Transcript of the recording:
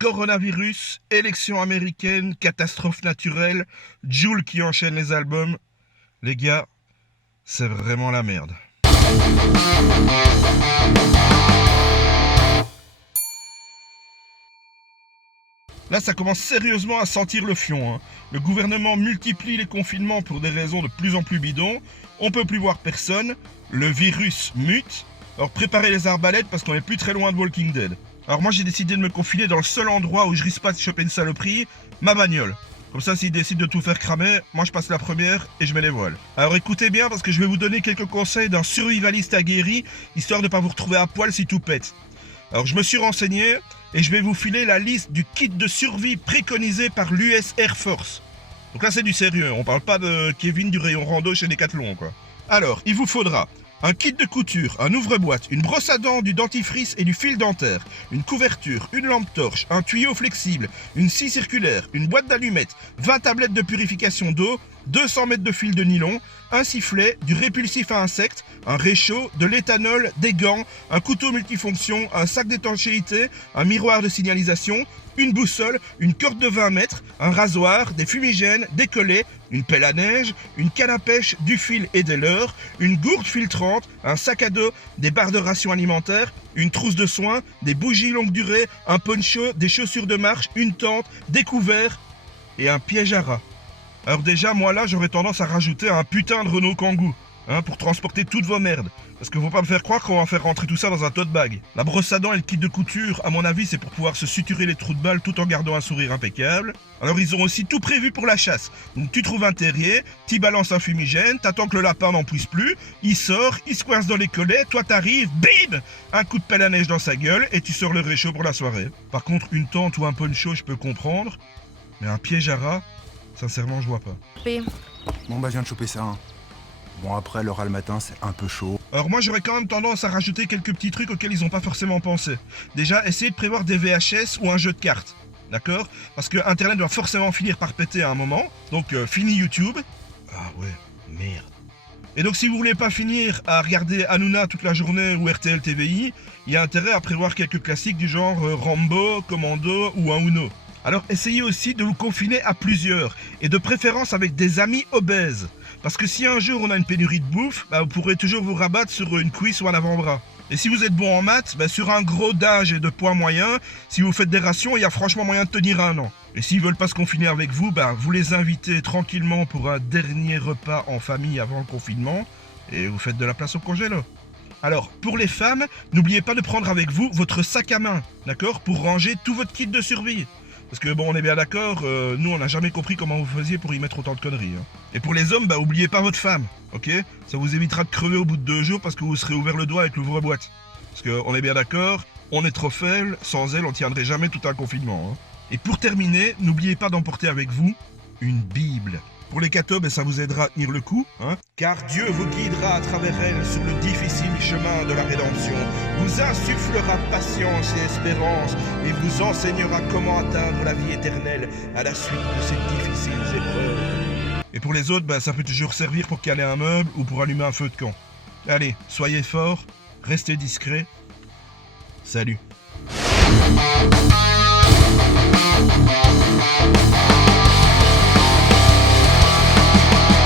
Coronavirus, élection américaine, catastrophe naturelle, Jul qui enchaîne les albums. Les gars, c'est vraiment la merde. Là, ça commence sérieusement à sentir le fion. Hein. Le gouvernement multiplie les confinements pour des raisons de plus en plus bidons. On peut plus voir personne. Le virus mute. Alors préparez les arbalètes parce qu'on est plus très loin de Walking Dead. Alors moi j'ai décidé de me confiner dans le seul endroit où je risque pas de choper une saloperie, ma bagnole. Comme ça s'ils décident de tout faire cramer, moi je passe la première et je mets les voiles. Alors écoutez bien parce que je vais vous donner quelques conseils d'un survivaliste aguerri, histoire de pas vous retrouver à poil si tout pète. Alors je me suis renseigné et je vais vous filer la liste du kit de survie préconisé par l'US Air Force. Donc là c'est du sérieux, on parle pas de Kevin du rayon rando chez Decathlon quoi. Alors il vous faudra un kit de couture, un ouvre-boîte, une brosse à dents, du dentifrice et du fil dentaire, une couverture, une lampe torche, un tuyau flexible, une scie circulaire, une boîte d'allumettes, 20 tablettes de purification d'eau, 200 mètres de fil de nylon, un sifflet, du répulsif à insectes, un réchaud, de l'éthanol, des gants, un couteau multifonction, un sac d'étanchéité, un miroir de signalisation, une boussole, une corde de 20 mètres, un rasoir, des fumigènes, des collets, une pelle à neige, une canne à pêche, du fil et des leurres, une gourde filtrante, un sac à dos, des barres de ration alimentaire, une trousse de soins, des bougies longue durée, un poncho, des chaussures de marche, une tente, des couverts et un piège à rats. Alors déjà, moi là, j'aurais tendance à rajouter un putain de Renault Kangoo, hein, pour transporter toutes vos merdes. Parce que faut pas me faire croire qu'on va faire rentrer tout ça dans un tote bag. La brosse à dents et le kit de couture, à mon avis, c'est pour pouvoir se suturer les trous de balles tout en gardant un sourire impeccable. Alors ils ont aussi tout prévu pour la chasse. Donc tu trouves un terrier, t'y balances un fumigène, t'attends que le lapin n'en puisse plus, il sort, il se coince dans les collets, toi t'arrives, bim, un coup de pelle à neige dans sa gueule et tu sors le réchaud pour la soirée. Par contre, une tente ou un poncho, je peux comprendre, mais un piège à rat, sincèrement, je vois pas. Bon bah je viens de choper ça. Hein. Bon après le rat le matin c'est un peu chaud. Alors moi j'aurais quand même tendance à rajouter quelques petits trucs auxquels ils n'ont pas forcément pensé. Déjà, essayez de prévoir des VHS ou un jeu de cartes. D'accord? Parce que Internet doit forcément finir par péter à un moment. Donc fini YouTube. Ah ouais, merde. Et donc si vous voulez pas finir à regarder Hanouna toute la journée ou RTL TVI, il y a intérêt à prévoir quelques classiques du genre Rambo, Commando ou un Uno. Alors essayez aussi de vous confiner à plusieurs, et de préférence avec des amis obèses. Parce que si un jour on a une pénurie de bouffe, vous pourrez toujours vous rabattre sur une cuisse ou un avant-bras. Et si vous êtes bon en maths, sur un gros d'âge et de poids moyen, si vous faites des rations, il y a franchement moyen de tenir un an. Et s'ils veulent pas se confiner avec vous, vous les invitez tranquillement pour un dernier repas en famille avant le confinement, et vous faites de la place au congélo. Alors, pour les femmes, n'oubliez pas de prendre avec vous votre sac à main, d'accord, pour ranger tout votre kit de survie. Parce que bon, on est bien d'accord, nous on n'a jamais compris comment vous faisiez pour y mettre autant de conneries. Hein. Et pour les hommes, oubliez pas votre femme, ok? Ça vous évitera de crever au bout de 2 jours parce que vous serez ouvert le doigt avec l'ouvre-boîte. Parce qu'on est bien d'accord, on est trop faible, sans elle on tiendrait jamais tout un confinement. Hein. Et pour terminer, n'oubliez pas d'emporter avec vous une Bible. Pour les cathos, ça vous aidera à tenir le coup, hein. Car Dieu vous guidera à travers elle sur le difficile chemin de la rédemption, vous insufflera patience et espérance, et vous enseignera comment atteindre la vie éternelle à la suite de ces difficiles épreuves. Et pour les autres, ça peut toujours servir pour caler un meuble ou pour allumer un feu de camp. Allez, soyez forts, restez discrets. Salut.